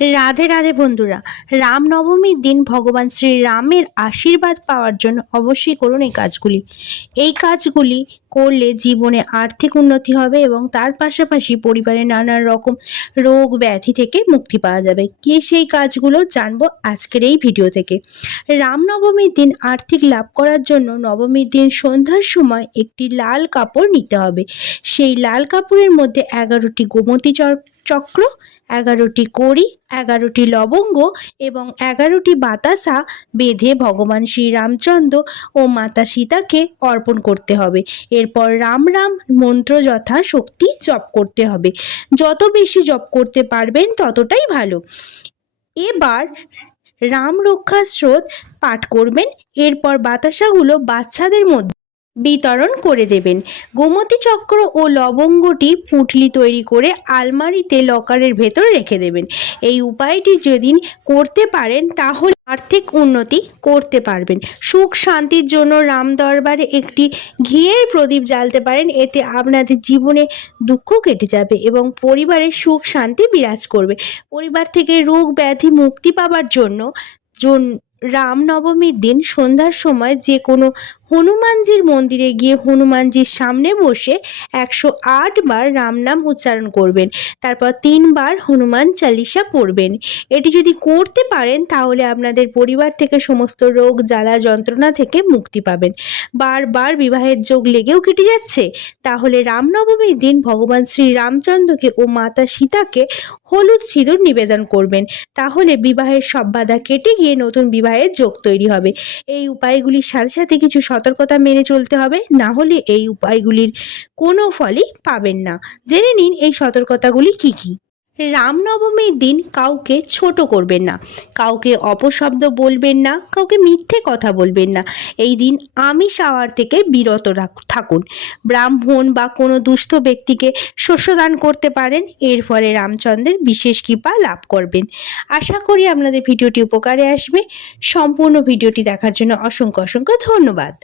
রাধে রাধে বন্ধুরা। রামনবমীর দিন ভগবান শ্রীরামের আশীর্বাদ পাওয়ার জন্য অবশ্যই করুন এই কাজগুলি। এই কাজগুলি করলে জীবনে আর্থিক উন্নতি হবে এবং তার পাশাপাশি পরিবারে নানা রকম রোগ ব্যাধি থেকে মুক্তি পাওয়া যাবে। কি সেই কাজগুলো জানবো আজকের এই ভিডিও থেকে। রামনবমীর দিন আর্থিক লাভ করার জন্য নবমীর দিন সন্ধ্যার সময় একটি লাল কাপড় নিতে হবে। সেই লাল কাপড়ের মধ্যে 11টি গোমতী চক্র, 11টি কড়ি, 11টি লবঙ্গ এবং 11টি বাতাসা বেঁধে ভগবান শ্রীরামচন্দ্র ও মাতা সীতাকে অর্পণ করতে হবে। এরপর রাম রাম মন্ত্র যথাশক্তি জপ করতে হবে। যত বেশি জপ করতে পারবেন ততটাই ভালো। এবার রাম রক্ষা স্রোত পাঠ করবেন। এরপর বাতাসাগুলো বাচ্চাদের মধ্যে বিতরণ করে দেবেন। গোমতী চক্র ও লবঙ্গটি পুঁটলি তৈরি করে আলমারিতে লকারের ভেতর রেখে দেবেন। এই উপায়টি যেদিন করতে পারেন তাহলে আর্থিক উন্নতি করতে পারবেন। সুখ শান্তির জন্য রাম দরবারে একটি ঘিয়ের প্রদীপ জ্বালতে পারেন। এতে আপনাদের জীবনে দুঃখ কেটে যাবে এবং পরিবারে সুখ শান্তি বিরাজ করবে। পরিবার থেকে রোগ ব্যাধি মুক্তি পাওয়ার জন্য রামনবমীর দিন সন্ধ্যার সময় যে কোনো হনুমানজির মন্দিরে গিয়ে হনুমানজির সামনে বসে 108 বার রাম নাম উচ্চারণ করবেন। তারপর 3 বার হনুমান চালিসা পড়বেন। এটি যদি করতে পারেন তাহলে আপনাদের পরিবার থেকে সমস্ত রোগ জ্বালা যন্ত্রণা থেকে মুক্তি পাবেন। বারবার বিবাহের যোগ লেগেও কেটে যাচ্ছে, তাহলে রামনবমীর দিন ভগবান শ্রী রামচন্দ্রকে ও মাতা সীতাকে হলুদ সিঁদুর নিবেদন করবেন। তাহলে বিবাহের সব বাধা কেটে গিয়ে নতুন বিবাহের যোগ তৈরি হবে। এই উপায়গুলির সাথে সাথে কিছু সতর্কতা মেনে চলতে হবে, না হলে এই উপায়গুলির কোনো ফলই পাবেন না। জেনে নিন এই সতর্কতাগুলি কি কি। রামনবমীর দিন কাউকে ছোট করবেন না, কাউকে অপশব্দ বলবেন না, কাউকে মিথ্যে কথা বলবেন না। এই দিন আমিষ আহার থেকে বিরত থাকুন। ব্রাহ্মণ বা কোনো দুস্থ ব্যক্তিকে শস্যদান করতে পারেন। এর ফলে রামচন্দ্রের বিশেষ কৃপা লাভ করবেন। আশা করি আপনাদের ভিডিওটি উপকারে আসবে। সম্পূর্ণ ভিডিওটি দেখার জন্য অসংখ্য ধন্যবাদ।